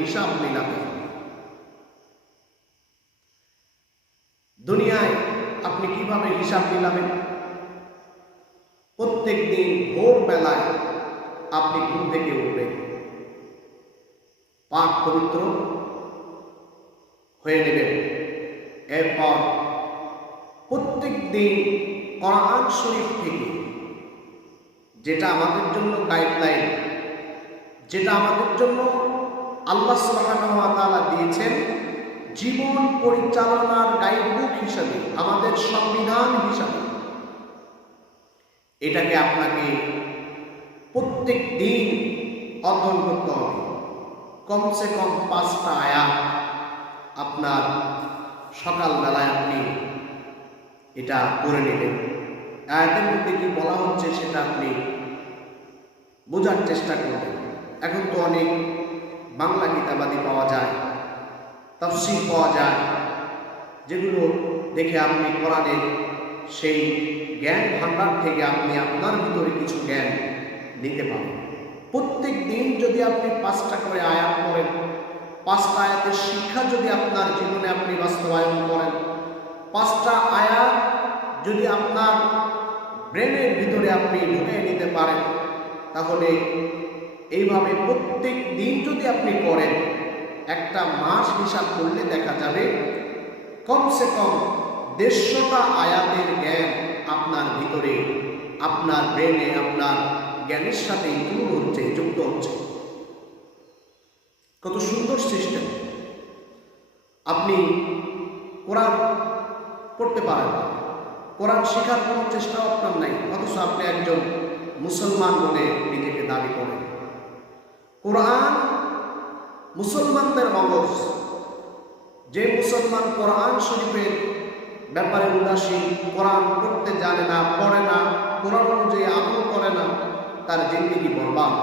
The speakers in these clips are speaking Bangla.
হিসাব মিলাতে হবে। দুনিয়ায় আপনি কিভাবে হিসাব মিলাবেন? প্রত্যেক দিন ভোরবেলায় আপনি ঘুম থেকে উঠবেন, পাক পবিত্র হয়ে নেবেন। এরপর প্রত্যেক দিন কোরআন শরীফ থেকে, যেটা আমাদের জন্য গাইডলাইন, যেটা আমাদের জন্য আল্লাহ সুবহানাহু ওয়া তাআলা দিয়েছেন জীবন পরিচালনার গাইডবুক হিসাবে, আমাদের সংবিধান হিসাবে, এটাকে আপনাকে প্রত্যেক দিন অধ্যয়ন করতে হবে। কমসে কম 5টা আয়াত আপনার সকালবেলায় আপনি এটা পড়ে নেবেন। আয়াতের মধ্যে কি বলা হচ্ছে সেটা আপনি বোঝার চেষ্টা করবেন। এখন তো অনেক বাংলা কিতাবাদি পাওয়া যায়, তাফসীর পাওয়া যায়, যেগুলো দেখে আপনি কোরআনের সেই জ্ঞান ভাণ্ডার থেকে আপনি আপনার ভিতরে কিছু জ্ঞান নিতে পারেন। প্রত্যেক দিন যদি আপনি 5টা করে আয়াত পড়েন, 5টা আয়াতের শিক্ষা যদি আপনার জীবনে আপনি বাস্তবায়ন করেন, 5টা আয়াত যদি আপনার ব্রেনের ভিতরে আপনি ঢুকিয়ে নিতে পারেন, তাহলে এইভাবে প্রত্যেক দিন যদি আপনি করেন, একটা মাস হিসাব করলে দেখা যাবে কমসে কম 150টা আয়াতের জ্ঞান আপনার ভিতরে, আপনার ব্রেনে, আপনার জ্ঞানের সাথে ইনক্লুড হচ্ছে, যুক্ত হচ্ছে। কত সুন্দর সিস্টেম! আপনি কোরআন পড়তে পারেন, কোরআন শেখার কোনো চেষ্টাও আপনার নাই, অথচ আপনি একজন মুসলমান বলে নিজেকে দাবি করেন। কোরআন মুসলমানদের মগজ। যে মুসলমান কোরআন শরীফের ব্যাপারে উদাসীন, কোরআন পড়তে জানে না, পড়ে না, কোরআন অনুযায়ী আমল করে না, তার জিন্দেগি বরবাদ।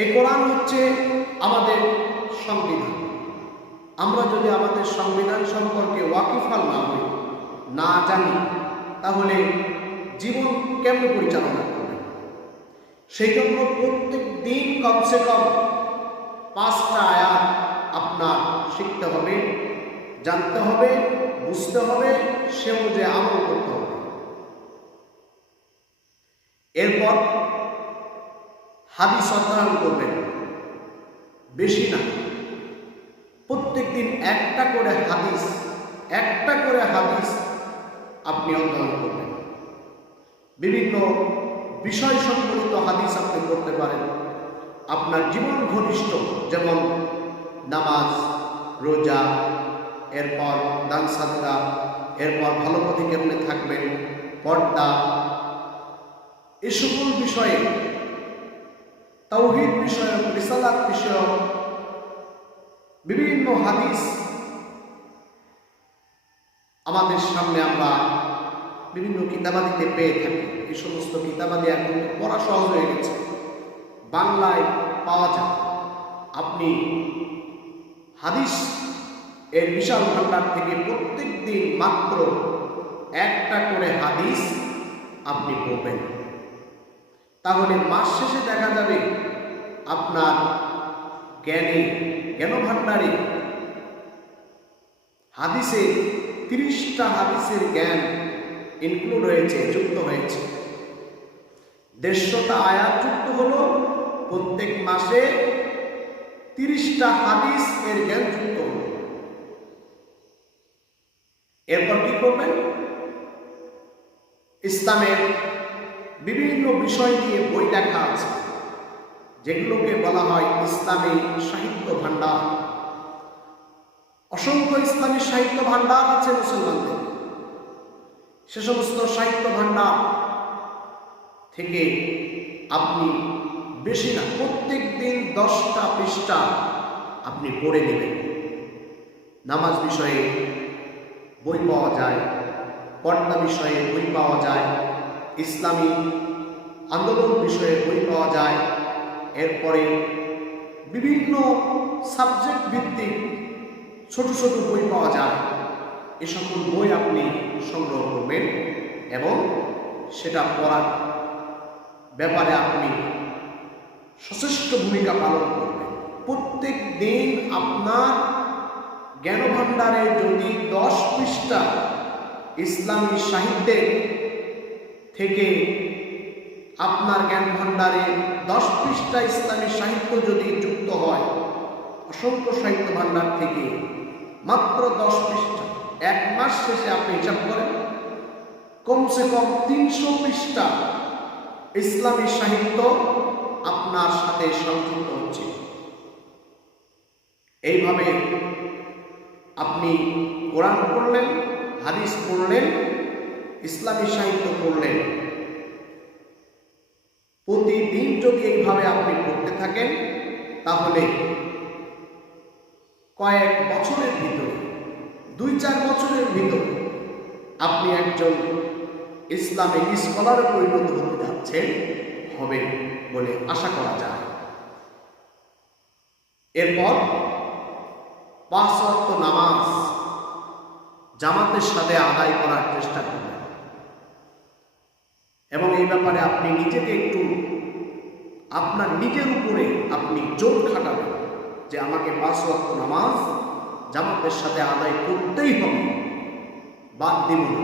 এই কোরআন হচ্ছে আমাদের সংবিধান। আমরা যদি আমাদের সংবিধান সম্পর্কে ওয়াকিফাল না হই, না জানি, তাহলে জীবন কেমন পরিচালনা করবে? সেই জন্য প্রত্যেক দিন কমসে কম 5টা আয়াত আপনার শিখতে হবে, জানতে হবে, বুঝতে হবে, সে অনুযায়ী আমল করতে হবে। এরপর হাদিস অধ্যয়ন করবেন, বেশি না, প্রত্যেক দিন একটা করে হাদিস আপনি অধ্যয়ন করবেন। বিভিন্ন বিষয় সম্পর্কিত হাদিস আপনি করতে পারেন, আপনার জীবন ঘনিষ্ঠ, যেমন নামাজ, রোজা, এরপর দান সাদকা, এরপর ভালো পথে কেমনে থাকবেন, পর্দা, এ সকল বিষয়ে, তাওহীদ বিষয়ক, রিসালাত বিষয়ক বিভিন্ন হাদিস আমাদের সামনে আমরা বিভিন্ন কিতাবাদিতে পেয়ে থাকি। এই সমস্ত কিতাবাদি এখন পড়া সহজ হয়ে গেছে, বাংলায় পাওয়া যায়। আপনি হাদিস এর বিশাল ভান্ডার থেকে প্রত্যেক দিন মাত্র একটা করে হাদিস আপনি পড়বেন, তাহলে মাস শেষে দেখা যাবে আপনার জ্ঞান ভান্ডারে হাদিসে 30টা হাদিসের জ্ঞান ইনক্লুড হয়েছে, যুক্ত হয়েছে। 150টা আয়াত যুক্ত হলো, প্রত্যেক মাসে 30টা হাদিস এর জ্ঞান যুক্ত হলো। এরপর কি করবেন? ইসলামের বিভিন্ন বিষয় নিয়ে বই লেখা আছে, যেগুলোকে বলা হয় ইসলামী সাহিত্য ভান্ডার। অসংখ্য ইসলামী সাহিত্য ভান্ডার আছে মুসলমানদের। সে সমস্ত সাহিত্য ভান্ডার থেকে আপনি বেশি না, প্রত্যেক দিন 10টা পৃষ্ঠা আপনি পড়ে নেবেন। নামাজ বিষয়ে বই পাওয়া যায়, পর্দা বিষয়ে বই পাওয়া যায়, ইসলামী আন্দোলন বিষয়ে বই পাওয়া যায়, এরপরে বিভিন্ন সাবজেক্ট ভিত্তিক ছোট ছোট বই পাওয়া যায়। এ সকল বই আপনি সংগ্রহ করবেন এবং সেটা পড়ার ব্যাপারে আপনি সচেষ্ট ভূমিকা পালন করবেন। প্রত্যেক দিন আপনার জ্ঞান ভাণ্ডারে যদি 10 পৃষ্ঠা ইসলামী সাহিত্যের থেকে আপনার জ্ঞান ভাণ্ডারে 10 পৃষ্ঠা ইসলামী সাহিত্য যদি যুক্ত হয়, অসংখ্য সাহিত্য ভাণ্ডার থেকে মাত্র 10 পৃষ্ঠা, 1 মাস শেষে আপনি হিসাব করেন কমসে কম 300 পৃষ্ঠা ইসলামী সাহিত্য আপনার সাথে সংযুক্ত হচ্ছে। এইভাবে আপনি কোরআন পড়লেন, হাদিস পড়লেন, ইসলামী সাহিত্য পড়লেন। প্রতিদিন যদি এইভাবে আপনি পড়তে থাকেন তাহলে কয়েক বছরের ভিতরে, 2-4 বছরের ভিতরে আপনি একজন ইসলামিক স্কলারে পরিণত হতে যাচ্ছেন, হবে বলে আশা করা যায়। এরপর 5 ওয়াক্ত নামাজ জামাতের সাথে আদায় করার চেষ্টা করবেন এবং এই ব্যাপারে আপনি নিজেকে একটু আপনার নিজের উপরে আপনি জোর খাটাবেন যে আমাকে 5 ওয়াক্ত নামাজ জামাতের সাথে আদায় করতেই হবে, বাদ দিব না,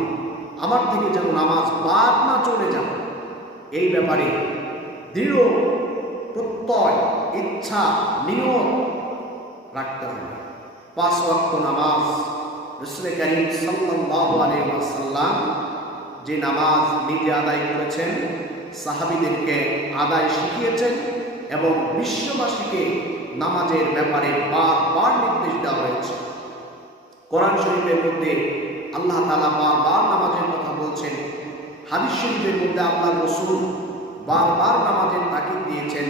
আমার থেকে যেন নামাজ বাদ না চলে যাবে। এই ব্যাপারে দৃঢ় প্রত্যয়, ইচ্ছা, নিয়ত রাখতে হবে। 5 ওয়াক্ত নামাজ রাসূল কারীম সাল্লাল্লাহু আলাইহি ওয়াসাল্লাম যে নামাজ নিজে আদায় করেছেন, সাহাবীদেরকে আদায় শিখিয়েছেন এবং বিশ্ববাসীকে নামাজের ব্যাপারে বারবার নির্দেশ দেওয়া হয়েছে। কোরআন শরীফের মধ্যে আল্লাহ তাআলা বারবার নামাজের কথা বলছেন, হাদিস শরীফের মধ্যে আল্লাহর রাসূল বারবার নামাজের তাকিদ দিয়েছেন।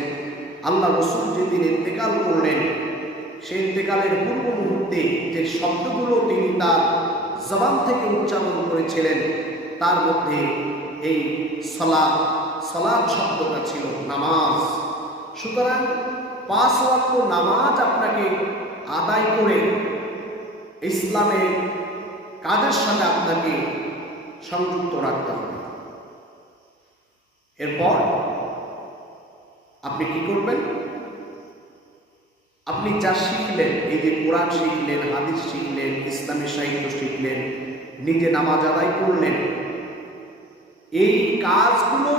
আল্লাহ রাসূল যেদিন ইন্তেকাল করলেন, সেই ইন্তেকালের পূর্ব মুহূর্তে যে শব্দগুলো তিনি তার জবান থেকে উচ্চারণ করেছিলেন তার মধ্যে এই সালাত শব্দটা ছিল, নামাজ। সুতরাং 5 ওয়াক্ত নামাজ আপনাকে আদায় করে ইসলামের কাজের সাথে আপনাকে সংযুক্ত রাখতে হবে। এরপর আপনি কি করবেন? আপনি যা শিখলেন, এই যে কোরআন শিখলেন, হাদিস শিখলেন, ইসলামী সাহিত্য শিখলেন, নিজে নামাজ আদায় করলেন, এই কাজগুলো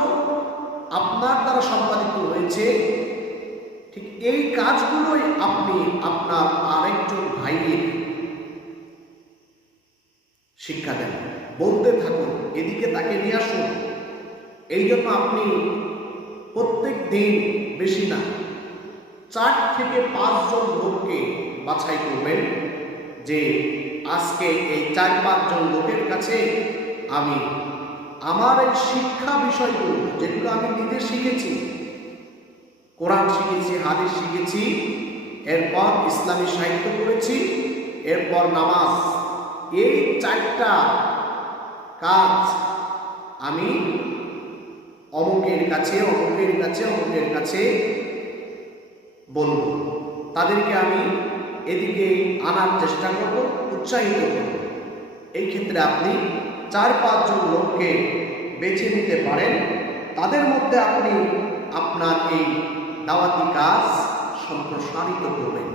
আপনার দ্বারা সম্পাদিত হয়েছে। ঠিক এই কাজগুলোই আপনি আপনার আরেকজন ভাইয়ের শিক্ষা দেন, বলতে থাকুন, এদিকে তাকে নিয়ে আসুন। এই জন্য আপনি প্রত্যেক দিন, বেশি না, 4 থেকে 5 জন লোককে বাছাই করবেন যে আজকে এই 4-5 জন লোকের কাছে আমি আমার এই শিক্ষা বিষয়গুলো, যেগুলো আমি নিজে শিখেছি, কোরআন শিখেছি, হাদিস শিখেছি, এরপর ইসলামী সাহিত্য পড়েছি, এরপর নামাজ, এই 4টা কাজ আমি অমুকের কাছে বলব। তাদেরকে আমি এদিকে আনার চেষ্টা করব, উৎসাহিত করব। এই ক্ষেত্রে আপনি 4-5 জন লোককে বেছে নিতে পারেন। তাদের মধ্যে আপনি আপনার এই দাওয়াতি কাজ সম্প্রসারিত করবেন।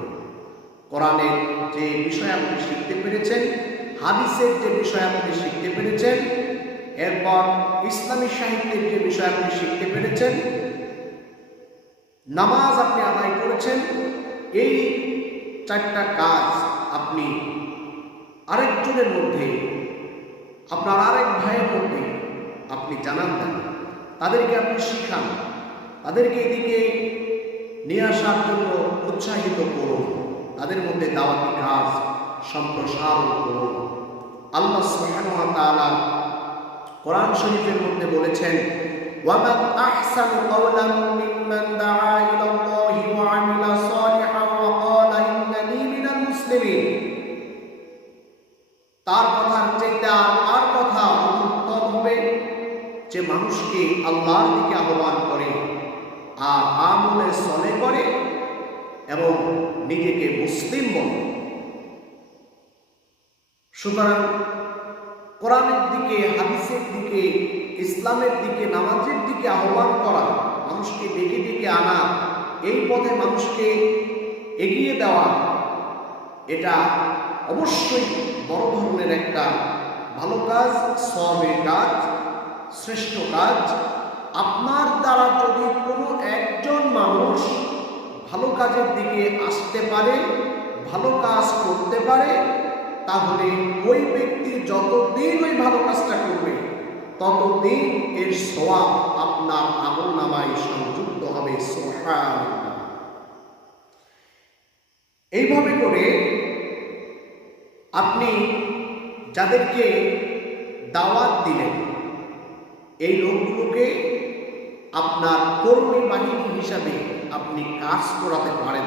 কোরআনের যে বিষয় আপনি শিখতে পেরেছেন, হাদিসের যে বিষয় আপনি শিখতে পেরেছেন, এরপর ইসলামী সাহিত্যের যে বিষয় আপনি শিখতে পেরেছেন, নামাজ আপনি আদায় করেছেন, এই 4টা কাজ আপনি আরেকজনের মধ্যে, আপনার আরেক ভাইয়ের মধ্যে আপনি জানান দেন, তাদেরকে আপনি শিখান, তাদেরকে এদিকে নিয়ে আসার জন্য উৎসাহিত করুন, তাদের মধ্যে দাওয়াতি কাজ সম্প্রসারণ করুন। আল্লাহ সুবহানাহু ওয়া তাআলা কোরআন শরীফের মধ্যে বলেছেন, ওয়ামান আহসানু কাওলাম মিম্মান দাআ ইলাল্লাহি ওয়া আমিলা সালিহান ওয়া ক্বালা ইন্নানী মিনাল মুসলিমিন। তার কথার চাইতে আর কথা উত্তম হবে যে মানুষকে আল্লাহর দিকে আহ্বান করে আর আমলে সলে করে এবং নিজেকে মুসলিম বলে। সুতরাং কোরআনের দিকে, হাদিসের দিকে, ইসলামের দিকে, নামাজের দিকে আহ্বান করা, মানুষকে ডেকে ডেকে আনা, এই পথে মানুষকে এগিয়ে দেওয়া, এটা অবশ্যই বড় ধরনের একটা ভালো কাজ, সওয়াবের কাজ, শ্রেষ্ঠ কাজ। আপনার দ্বারা যদি কোনো একজন মানুষ ভালো কাজের দিকে আসতে পারে, ভালো কাজ করতে পারে, তাহলে ওই ব্যক্তি যতদিন ওই ভালো কাজটা করবে ততদিন এর সওয়াব আপনার আমলনামায় সংযুক্ত হবে। সুবহানাল্লাহ। এইভাবে করে আপনি যাদেরকে দাওয়াত দিলেন এই লোকগুলোকে আপনার কর্মী বাহিনী হিসাবে আপনি কাজ করাতে পারেন।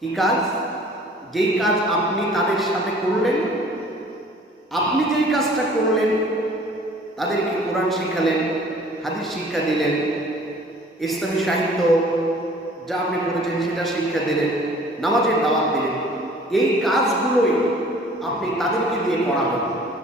কি কাজ? যেই কাজ আপনি তাদের সাথে করলেন, আপনি যেই কাজটা করলেন, তাদেরকে কোরআন শিখালেন, হাদিস শিক্ষা দিলেন, ইসলামী সাহিত্য যা আপনি করেছেন সেটা শিক্ষা দিলেন, নামাজের দাওয়াত দিলেন, এই কাজগুলোই আপনি তাদেরকে দিয়ে করাবেন।